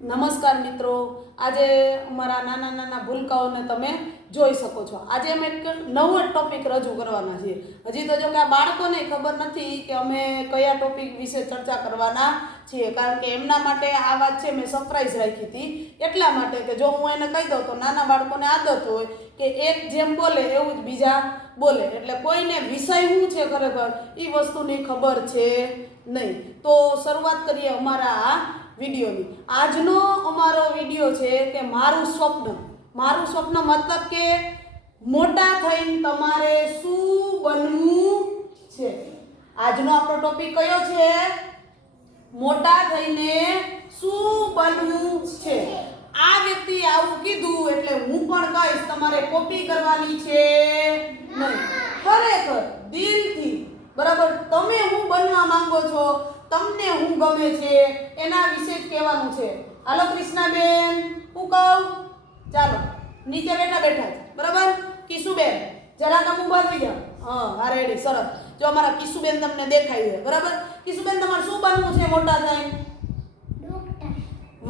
નમસ્કાર મિત્રો. આજે અમારા નાના નાના ભૂલકાઓને તમે જોઈ શકો છો. આજે અમે એક નવો ટોપિક રજૂ કરવાના છીએ. હજી તો જો કે આ બાળકોને ખબર નથી કે અમે કયા ટોપિક વિશે ચર્ચા કરવાના છીએ. કારણ કે એમના માટે આ વાત છે, મેં સરપ્રાઈઝ રાખી હતી. એટલા માટે કે જો હું એને કહી દઉં તો નાના બાળકોને આદત હોય કે એક જેમ બોલે એવું જ બીજા બોલે. એટલે કોઈને વિષય શું છે ખરેખર એ વસ્તુની ખબર છે નહીં. તો શરૂઆત કરીએ અમારા આ વિડીયોની. આજનો અમારો વીડિયો છે કે મારું સ્વપ્ન. મારું સ્વપ્ન મતલબ કે મોટા થઈને તમારે શું બનવું છે? આજનો આપણો ટોપિક કયો છે? મોટા થઈને શું બનવું છે? આ વ્યક્તિ આવું કીધું એટલે હું પણ કહીશ, તમારે કોપી કરવાની છે નહીં. ખરેખર દિલથી. બરાબર? તમે હું બનવા માંગો છો? તમને હું ગમે છે એના વિશે જ કહેવાનું છે. હાલો કૃષ્ણાબેન હું કહું? ચાલો નીચે બેઠા બેઠા બરાબર? કિશુબેન જરાક આમ ઊભા થઈ જાઓ. હા હા રેડી સરસ. જો અમારા કિશુબેન તમને દેખાય છે બરાબર? કિશુબેન તમારે શું બનવું છે મોટા થઈને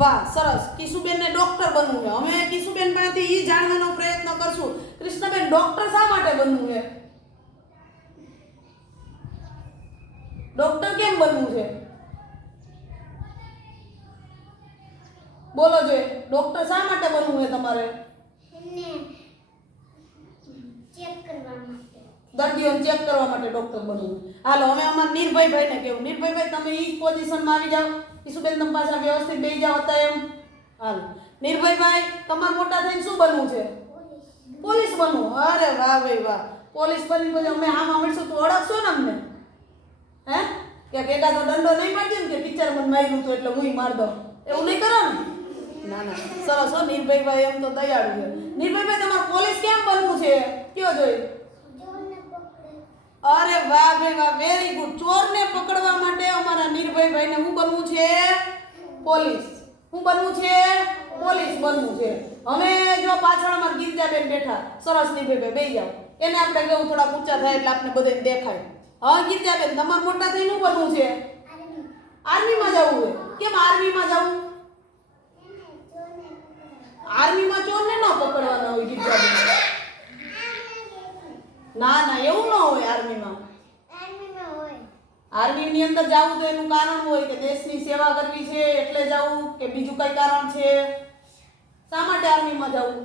વાહ સરસ. કિશુબેનને ડોક્ટર બનવું છે. અમે કિશુબેન પાસેથી એ જાણવાનો પ્રયત્ન કરશું. કૃષ્ણબેન ડોક્ટર શા માટે બનવું છે? ડોક્ટર કેમ બનવું છે? બોલો જોઈએ ડોક્ટર શા માટે બનવું છે તમારે? દર્દીઓને ચેક કરવા માટે ડોક્ટર બનવું. હાલો હવે અમારા નિર્ભયભાઈને કેવું નિર્ભયભાઈ તમે એ પોઝિશનમાં આવી જાઓ. ઈસુબેન તમે પાછા વ્યવસ્થિત બેસી જાઓ હતા એમ. હાલો. નિર્ભયભાઈ તમારે મોટા થઈને શું બનવું છે? પોલીસ. બનવું. અરે વાહ ભાઈ વાહ. પોલીસ બની પછી અમે હા મળશું. તો ઓળખશો ને અમને? હે? કે કેકા તો દંડો નહીં મારજો ને કે પિક્ચર મને માર્યું હતું એટલે હું માર દઉં. એવું નહીં કરો ને? ના ના. સરસ હો, નિર્ભયભાઈ એમ તો દયાળુ છે. નિર્ભયભાઈ, તમારે પોલીસ કેમ બનવું છે? કયો જોઈ? અરે વાહ ભાઈ વાહ વેરી ગુડ ચોરને પકડવા માટે અમારા નિર્ભયભાઈને શું બનવું છે? પોલીસ. શું બનવું છે? પોલીસ બનવું છે. હવે જો પાછળ અમારા ગીરજાબેન બેઠા. સરસ નિર્ભયભાઈ બે જાઓ. એને આપણે કેવું થોડા ઊંચા થાય એટલે આપણે બધાને દેખાય. હા ગીરજાબેન તમારે મોટા થઈને શું બનવું છે? આર્મીમાં જવું છે કેમ આર્મીમાં જવું? આર્મીમાં ચોરને ન પકડવાના હોય ગીરજાબેન ના ના, એવું ન હોય આર્મીમાં. આર્મીની અંદર જવું તો એનું કારણ હોય કે દેશની સેવા કરવી છે, એટલે જવું કે બીજું કઈ કારણ છે? શા માટે આર્મીમાં જવું?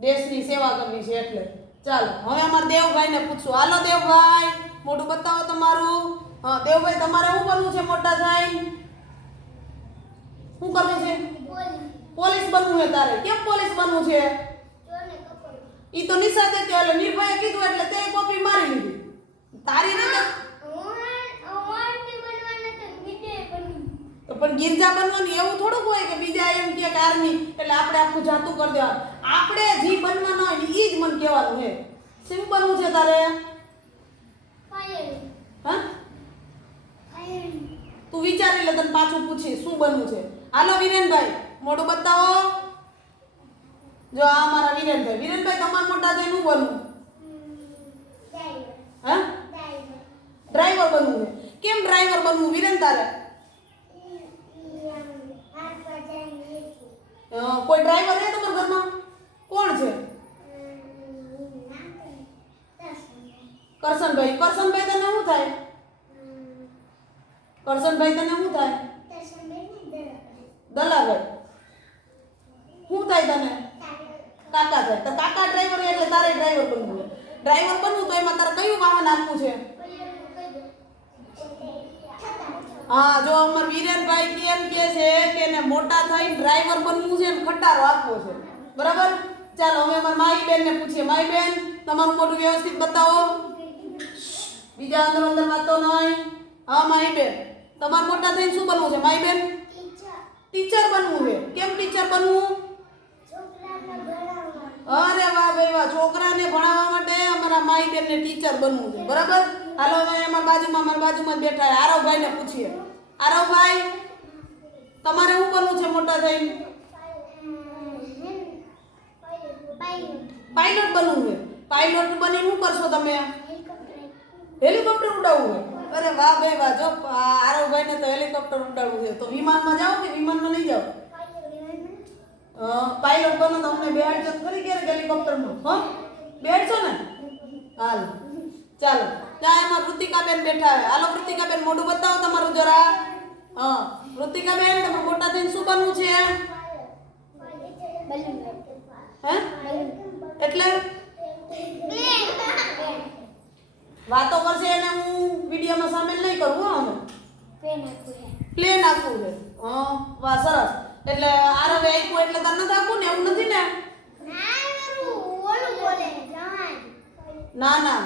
દેશની સેવા કરવી છે, એટલે. ચાલો, હવે અમારા દેવભાઈને પૂછું હાલો દેવભાઈ, મોઢું બતાવો તમારું. હા, દેવભાઈ, તમારે શું કરવું છે મોટા થાય શું કરવું છે? પોલીસ બનવું છે તારે. કેમ પોલીસ બનવું છે? ઈ તો નિશાદે કે એટલે નિર્ભય કીધું એટલે તે કોપી મારી લીધી. તારી રીતે? પણ ગિરજા બનવાની એવું થોડુંક હોય કે બીજા એમ કે આર્મી, એટલે આપણે આખું જાતું કરી દેવાનું. આપણે જી બનવાનું ઈ જ મને કહેવાનું છે શું બનવું છે તારે? હા? તું વિચારી લે તને પાછું પૂછી શું બનવું છે? હાલો વિરેનભાઈ મોઢું બતાવો. જો આ મારા વિરેનભાઈ. વિરેનભાઈ તમારે મોટા થઈને શું બનવું? હા? ડ્રાઈવર બનવું છે કેમ ડ્રાઈવર બનવું? વિરેન તારે? કોઈ ડ્રાઈવર છે તમારા ઘરમાં? કોણ છે? કરશનભાઈ કરશનભાઈ તને શું થાય? કરશનભાઈ તને શું થાય? દલાભાઈ શું થાય તને? કાકા થાય. તો કાકા ડ્રાઈવર એટલે તારે ડ્રાઈવર બનવું ડ્રાઈવર બનવું તો એમાં તારે કયું વાહન આપવું છે? હા, જો અમાર વિરેનભાઈ કેમ કે છે કે એને મોટા થઈ ડ્રાઈવર બનવું છે ને ખટારો આપવો છે. બરાબર? ચાલો, હવે અમાર માઈ બેન ને પૂછીએ. માઈ બેન, તમારું મોટું વ્યવસ્થિત બતાવો. બીજા અંદર અંદર વાતો નહીં. હા માઈ બેન તમારે મોટા થઈને શું બનવું છે માઈ બેન ટીચર બનવું છે. કેમ ટીચર બનવું? અરે વાહ ભાઈ વાહ. છોકરાને ભણાવવા માટે અમારા માઈ બેનને ટીચર બનવું છે. બરાબર? હાલો હવે અમારા બાજુમાં અમારા બાજુમાં બેઠા આરવભાઈને પૂછીએ. આરવભાઈ તમારે શું બનવું છે મોટા થઈને? પાયલોટ બનવું છે. પાયલોટ બની શું કરશો તમે? હેલિકોપ્ટર ઉડાવવું હોય. અરે વાહ ભાઈ વાહ, જો આરવભાઈ ને તો હેલિકોપ્ટર ઉડાડવું છે. તો વિમાનમાં જાઓ કે વિમાનમાં નહીં જાઓ? પાયલોટ બનો તો અમને બેહાડજો ફરી ક્યારેક હેલિકોપ્ટરમાં? હો? બેહાડશો ને હાલ. ચાલો. ત્યાં એમાં વૃતિકાબેન બેઠા હોય. હાલો વૃતિકાબેન મોઢું બતાવો તમારું જરા. હા વૃતિકાબેન તમે મોટા થઈને શું બનવું છે? હે? એટલે વાતો કરશે એને હું વિડીયોમાં સામેલ નહીં કરું હો અમે પ્લેન આપવું છે હા વાહ સરસ. એટલે આરવે આપ્યું એટલે તને નથી આપવું ને એવું નથી ને? ના ના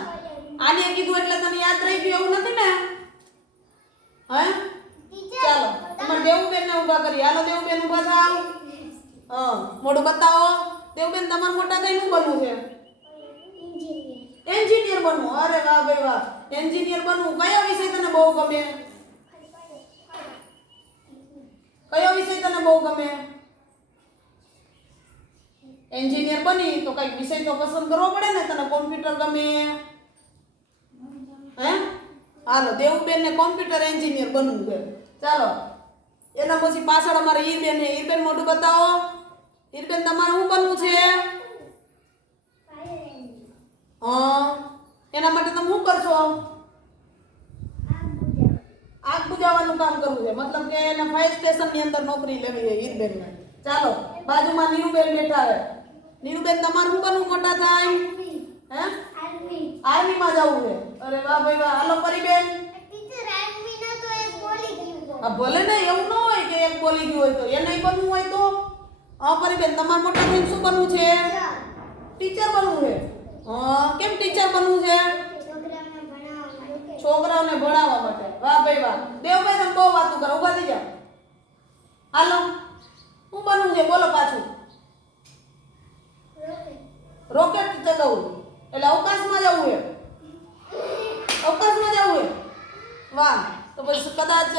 આને કીધું એટલે તને યાદ રહી ગયું એવું નથી ને? હે? ચાલો તમારે દેવુબેન ને ઊભા કરી. હાલો દેવુબેન ઊભા થાવ. હા મોઢું બતાવો. દેવુબેન તમારે મોટા થઈને શું બનવું છે? એન્જિનિયર બનવું. અરે વાહ ભાઈ વાહ. એન્જિનિયર બનવું. કયો વિષય તને બહુ ગમે? કયો વિષય તને બહુ ગમે? એન્જિનિયર બની તો કંઈક વિષય તો પસંદ કરવો પડે ને. તને કોમ્પ્યુટર ગમે? હે? હાલો, દેવુબેન ને કોમ્પ્યુટર એન્જિનિયર બનવું છે. ચાલો, એના પછી પાછળ અમારે ઈરબેન ને ઈરબેન મોઢું બતાવો. ઈરબેન તમારે શું બનવું છે? એના માટે તમે શું કરશો? આગ બુજાવવાનું કામ કરવું છે. મતલબ કે એને ફાયર સ્ટેશનની અંદર નોકરી લેવી છે હીરબેન ને ચાલો, બાજુમાં નીરુબેન બેઠા છે. નીરુબેન, તમારે શું બનવું મોટા થાય? હે? આર્મી માં જવું છે. અરે વાહ ભાઈ વાહ. હાલો પરિબેન આ ભલે ને એવું ન હોય કે એક બોલી ગયું હોય તો. એને બનવું હોય તો. હા પરિબેન તમારે મોટા થઈને શું બનવું છે? ટીચર કેમ ટીચર બનવું છે? છોકરાઓને ભણાવવા માટે. વાહ ભાઈ વાહ. દેવભાઈ, તમે બહુ વાતું કરો. ઊભા થઈ જાઓ. હાલો. શું બનવું છે? બોલો પાછું. રોકેટ ચગાવવું એટલે અવકાશમાં જવું છે? અવકાશમાં જવું છે? વાહ. તો પછી કદાચ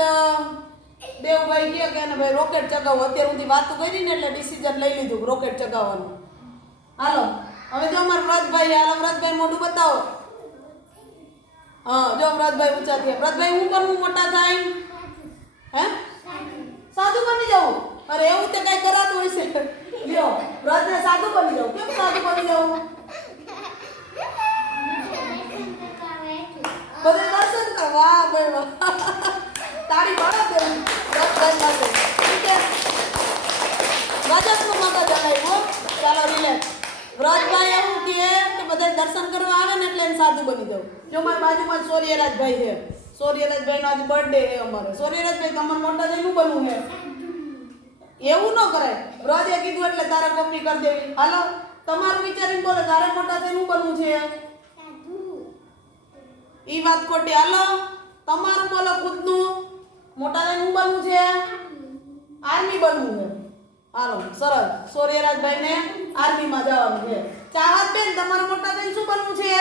દેવભાઈ કહે કે ને ભાઈ રોકેટ ચગાવો. અત્યાર સુધી વાતું કરી ને એટલે ડિસિઝન લઈ લીધું રોકેટ ચગાવવાનું. હાલો. હવે જો અમારા વ્રતભાઈ, હાલો વ્રતભાઈ મોઢું બતાવો. હા, જો વ્રતભાઈ ઊંચા થયા. વ્રતભાઈ, હું કરવું મોટા થાય? હે? સાધુ બની જવું અરે, એવું તે કઈ કરાતું હોય છે લ્યો, વ્રતને સાધુ બની જવું કેમ સાધુ બની જવું બધે દર્શન કરવા તારી દે વ્રતભાઈ માટે વ્રતભાઈ એવું કહે કે બધા દર્શન કરવા આવે ને એટલે એને સાધુ બની જાવ જો મારી બાજુમાં સોર્યરાજભાઈ છે. સૂર્યરાજભાઈનો આજે બર્થડે છે અમારો. સૂર્યરાજભાઈ તમારે મોટા થઈને બનવું છે. એવું ન કરાય. વ્રજે કીધું એટલે તારે કોપી કરી દેવી. હાલો, તમારું વિચારીને બોલો, તારે મોટા થઈને બનવું છે? ઈ વાત ખોટી. હાલો, તમારું બોલો ખુદનું. મોટા થઈને બનવું છે? આર્મી બનવું છે. હાલો, સરસ. સૂર્યરાજભાઈ ને આર્મીમાં જવાનું છે. ચાહત બેન, તમારે મોટા થઈને શું બનવું છે?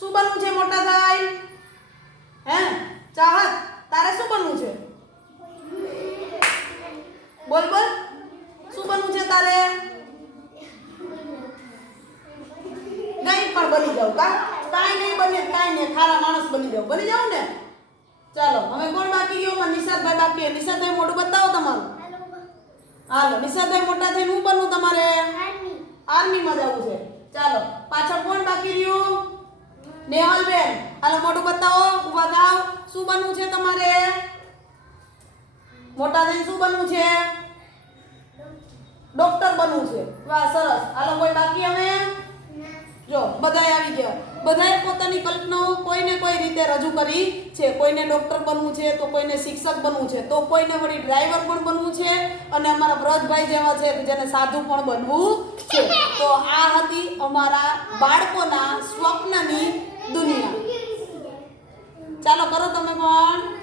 શું બનવું છે મોટા થાય હે? ચાહત, તારે શું બનવું છે? બોલ બોલ. શું બનવું છે તારે? નહીં, પણ બની જાવ કા? કાંઈ નહીં બને, કાંઈ નહીં. ખારા માણસ બની જાવ બની જાવ ને? ચાલો, હવે કોણ બાકી ગયો નિશાદભાઈ બાકી. નિશાદભાઈ મોઢું બતાવો તમારું. હાલો નિશાદભાઈ મોટા થઈને હું બનવું તમારે આર્મીમાં જવું છે. ચાલો પાછળ કોણ બાકી રહ્યું? નેહલબેન. હાલો મોઢું બતાવો ઊભા થાવ. શું બનવું છે તમારે? મોટા થઈને શું બનવું છે? ડોક્ટર બનવું છે. વાહ સરસ. હાલો કોઈ બાકી હવે? જો, બધાય આવી ગયા. બધાએ પોતાની કલ્પનાઓ કોઈને કોઈ રીતે રજૂ કરી છે? કોઈને ડોક્ટર બનવું છે, તો કોઈને શિક્ષક બનવું છે, તો કોઈને વળી ડ્રાઈવર પણ બનવું છે અને અમારા વ્રજભાઈ જેવા છે જેને સાધુ પણ બનવું છે. તો આ હતી અમારા બાળકોના સ્વપ્નની દુનિયા. ચાલો કરો તમે પણ.